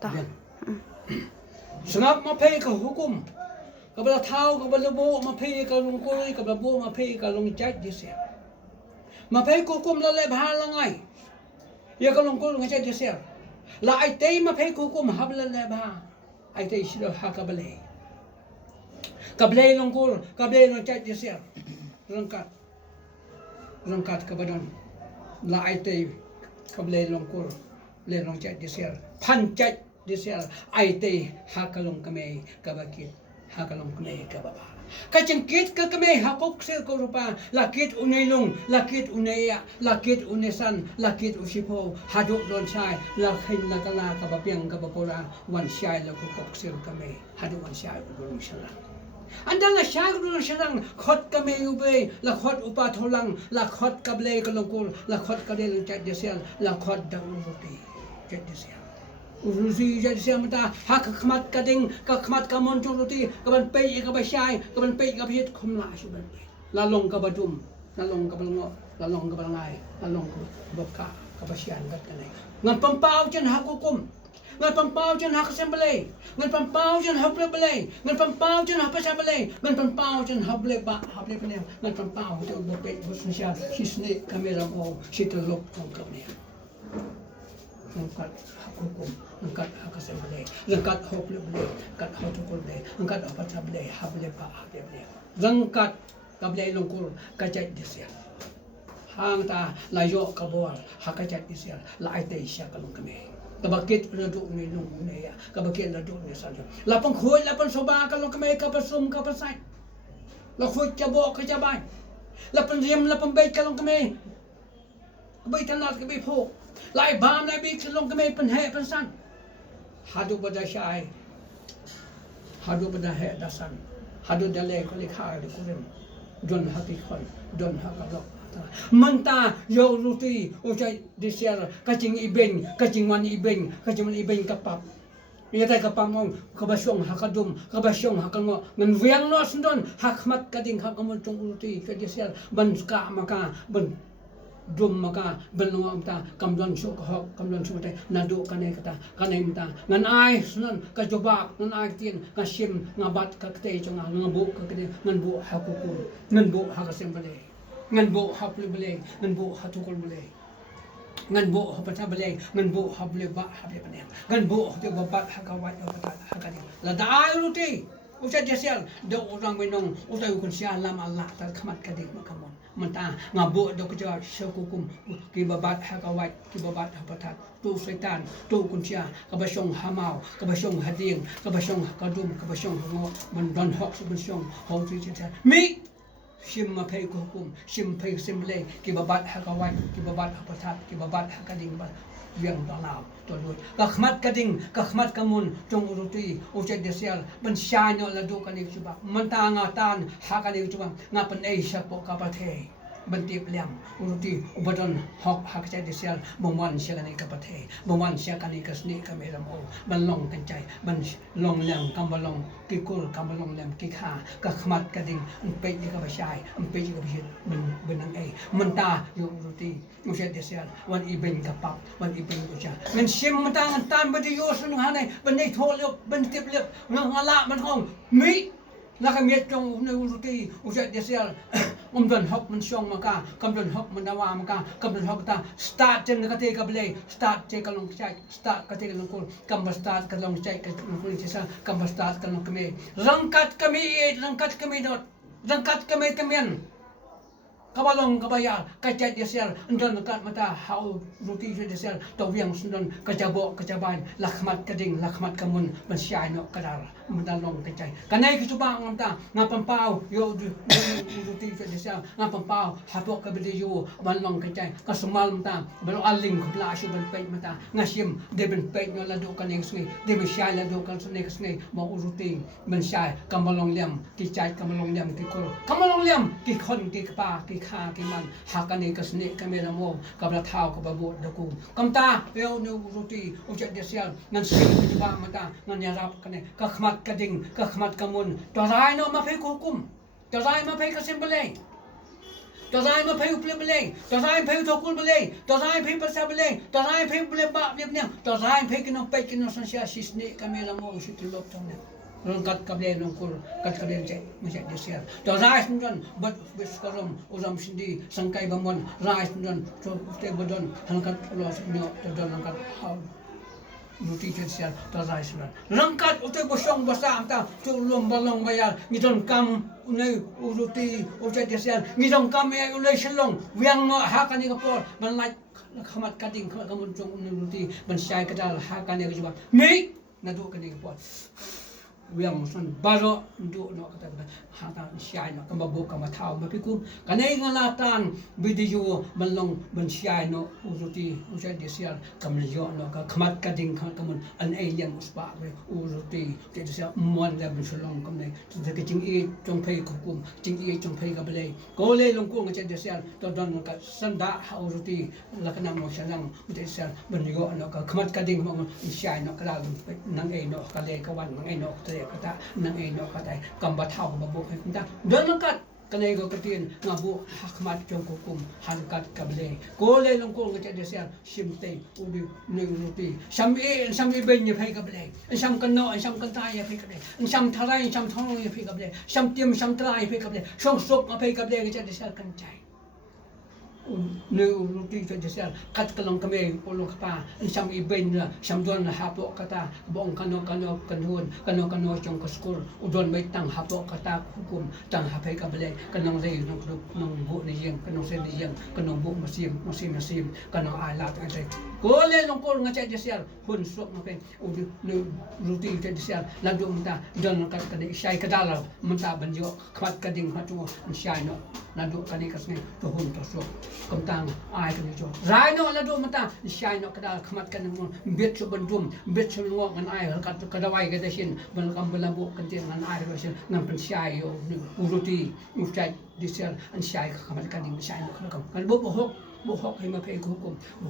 ta Senap mapai ka hukum. Kabala tau kabala bo mapai ka lung koi kabala bo mapai ka lung chat dise. Mapai ko hukum la le bhalangai. Ya ka lung koi lung chat dise. La ai tei mapai ko hukum habla le bha. Ai tei sila ha kabale. Kabale lung koi kabale lung chat dise. Rangkat kabadon. La ai tei kabale lung koi le lung chat dise. Pan chat disel aite hakalong kami kabakit hakalong kami kababa kacengkit ka kami hakok sel ko rupa lakit unelong lakit uneya lakit unesan lakit usipo haduk don sai lakhin lakala kabapiang kabapura wan sai la kokok sel kami haduk wan sai ulung salang andang la sai ulung salang khot kami ube la khot upa tholang la khot kable kalongkul la khot kadel chat disel la khot daun roti chat disel urusi jadi siapa ta hak khmat kading ka khmat ka moncu roti ka ban pei ka ba shai ka ban pei ka bhit khum la su ban pei la long ka badum la long ka balngo la long ka balngai la long ka bokka ka ba shian gat ka nei ngan pampau chen hak hukum ngan pampau chen hak assembly ngan pampau chen hak play ngan pampau chen hak assembly ngan pampau chen hak play ba hak play pene ngan pampau tu bo pei bo snya sisne kamera mo sitalok tong kamera angkat hak hukum, angkat hak assembly, angkat hak boleh, angkat hak tukul boleh, angkat apa sahaja boleh, hak boleh pak, hak boleh. Angkat kablai longkul kacat disel. Hang ta layok kabor hak kacat disel, lai tei syak kalong kami. Kabakit laduk ni lung ni ya, kabakit laduk ni saja. Lapang khoi lapang soba kalong kami kapasum kapasai. Lakhoi cabok kacabai. Lapang riam lapang baik kalong kami. Baik tanat kami po. Lai bam lai bik selong kami penhe pensan. Hadu pada syai. Hadu pada he dasan. Hadu dalai kali kha de kurim. Don hati khon, don hakalok. Manta yo ruti ujai disiar kacing ibeng, kacing wan ibeng, kacing wan ibeng kapap. Ia tai kapamong kabasyong hakadum, kabasyong hakango ngan wiang no sendon hakmat kading hakamon tung ruti ke disiar ban ska maka ban dum maka benua mta kamdon syuk hok kamdon syuk te nadu kane kata kane mta ngan ai sunan ka joba ngan ai tin ka sim ngabat ka kte chunga ngabu ka kte ngan bu hakuku ngan bu hakasim bale ngan bu hapli bale ngan bu hatukul bale ngan bu hapata bale ngan bu hable ba hable bane ngan bu te babat hakawat hapata hakani la dai ruti usah jasial do orang menong usah ukun sia lam Allah tak khamat kadik makamon menta ngabuk do kerja syukukum ki babat hakawat ki babat hapatat tu setan tu kuncia kabasyong hamau kabasyong hading kabasyong kadum kabasyong ngo mendon hok subasyong hong tu cerita mi sim mapai hukum sim pai simble ki babat hakawat ki babat hapatat ki babat hakading ba yang dalam toloi kakhmat kading kakhmat kamun tong uruti ucai desial ban syano ladu kali cuba mentanga tan hakali cuba ngapen ei syapo kapathe bentip liam uruti ubadon hok hak cai desial bongwan syakani kapathe bongwan syakani kasni kamera mo ban long tancai ban long liam kambalong kikul kambalong liam kikha kakhmat kading pe di kabasai pe di kabashit benang ei menta yo uruti ucai desial wan ibeng kapap wan ibeng uca ngan sim mentangan tan badi yo sun hanai ban nei tholop ban tip lep ngala man hong mi la ka miet tong ne uruti ucai desial don hok men syong maka kam don hok menawa maka kam don hok ta start chen ka te ka ble start che kalong chai start ka te kalong kul kam start kalong chai ka kul chisa kam start kalong kami rangkat kami dot rangkat kami kamian kabalong kabaya kacai desial ndon kat mata hau ruti desial to wiang sundon kacabok kacaban lakhmat kading lakhmat kamun mensyai no kadar mendalong kacai kanai kecuba ngamta ngapampau yo ruti desial ngapampau hapok kabedi yo balong kacai kasumal mata balo aling khla shu ban pei mata ngasim de ben pei no ladu kaning sngi de mensyai ladu kan sngi mo ruti mensyai kamalong liam kicai kamalong liam kikol kamalong liam kikon kikpa kha ki man hakani kasne kamera mo kabla thau ka babu daku kamta yo nu ruti ucak desial ngan sing ba mata ngan yarap kane kakhmat kading kakhmat kamun to rai no ma phei hukum to rai ma phei ka simbele tazai ma phai uple beleng tazai phai thokul beleng tazai phai persa beleng tazai phai bele ba bele tazai phai kino pai kino sansia sisne kamela mo usitilop tamne kat kable longkur kat kable je macam dia to rais ndan bat beskaram uzam sindi sangkai bamon rais ndan to te bodon hangkat los nyo to don hangkat ruti je sia to rais ndan rangkat utai bosong basa ta tu lom balong bayar ngidon kam unai uruti utai dia sia ngidon kam e ulai shelong wiang no hakani kapor man lai khamat kading kamun jong uruti man syai kadal hakani ke juba mi nadu kani kapor wiang son baro ndu no kata hata syai no kamba boka matau mapiku kanai ngalatan video malong ben syai no uruti usai desial kamlio no ka khamat kading kamun an alien uspa uruti te desial mon le ben shalong kamne te ke jing e jong phei kukum jing e jong phei ka bele ko le long ko ngache desial to don ka sanda uruti lakana mo shanang te desial ben yo no ka khamat kading mo syai no kala nang e no ka le ka wan nang e no kata nang eno kata kamba thau babu kita don kat kanai go katin ngabu hakmat jong kukum hankat kable ko le long ko ngache desial simte udi nuruti sami ben ye phai kable sam kanno sam kanta ye phai kable sam tharai sam thong ye phai kable sam tim sam trai ye phai kable song sop ma phai kable ngache desial kancai nuruti to desial kat kalong kame ulong kapa sam iben la sam don hapo kata bong kano kanhun kano chong skul udon mai tang hapo kata hukum tang hapai kable kanong le nong bu ni yeng kanong sen ni yeng kanong bu masim kanong alat ai ko le long ko ngache desial hun sok ma pe nuruti to desial ladu mta don kat kade syai kadala mta banjo khat kading hatu syai no ladu kani kasne to hun to sok công tang ai cái chỗ rai nó là đồ mà ta shai nó cái đó khmat cái nó biết cho bên dum biết cho ngọc ngân ai cái đó ai cái đấy xin bên cầm bên bộ cái tiền ngân ai cái xin ngân bên shai yo uruti ucai đi xem anh shai khmat cái đi shai nó không cái bộ hốc hay mà phải hukum